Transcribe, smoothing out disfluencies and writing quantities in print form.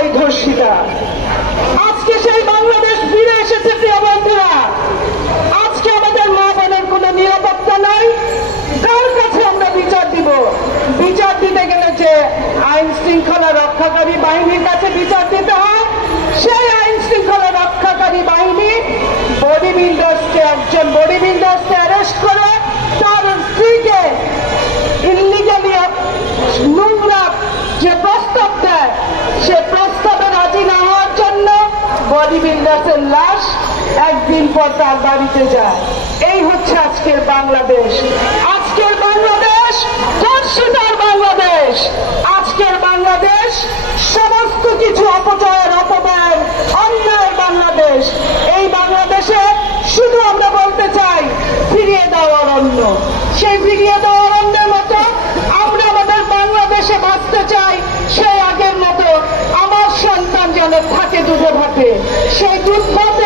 সবাই ধর্ষিতা। আজকে সেই বাংলাদেশ ফিরে এসেছে প্রিয় বন্ধুরা। আজকে আমাদের মা বোনের কোনো নিরাপত্তা নাই। কার কাছে আমরা বিচার দিব? বিচার দিতে গেলে যে আইন শৃঙ্খলা রক্ষাকারী বাহিনীর কাছে বিচার দিতে হয়, সেই আইন শৃঙ্খলা রক্ষাকারী বাহিনী একজন বডি বিল্ডার্সকে অ্যারেস্ট করে তার স্ত্রীকে ইল্লিগালি নোংরা যে প্রস্তাব দেয়, সে প্রস্তাবে রাজি না হওয়ার জন্য বডি বিল্ডার্সের লাশ একদিন পর তার বাড়িতে যায়। এই হচ্ছে আজকের বাংলাদেশ। আজকের বাংলাদেশ ধর্ষিতার বাংলাদেশ। আজকের বাংলাদেশ সমস্ত কিছু অপচয়ের অপব্যয় অন্যায়ের বাংলাদেশ। এই বাংলাদেশে শুধু আমরা বলতে চাই ফিরিয়ে দেওয়া অরণ্য। সেই ফিরিয়ে দেওয়া অরণ্যের মতো আমরা আমাদের বাংলাদেশে বাঁচতে চাই। সেই আগের মতো আমার সন্তান যেন থাকে দুধে ভাতে, সেই দুধ ভাত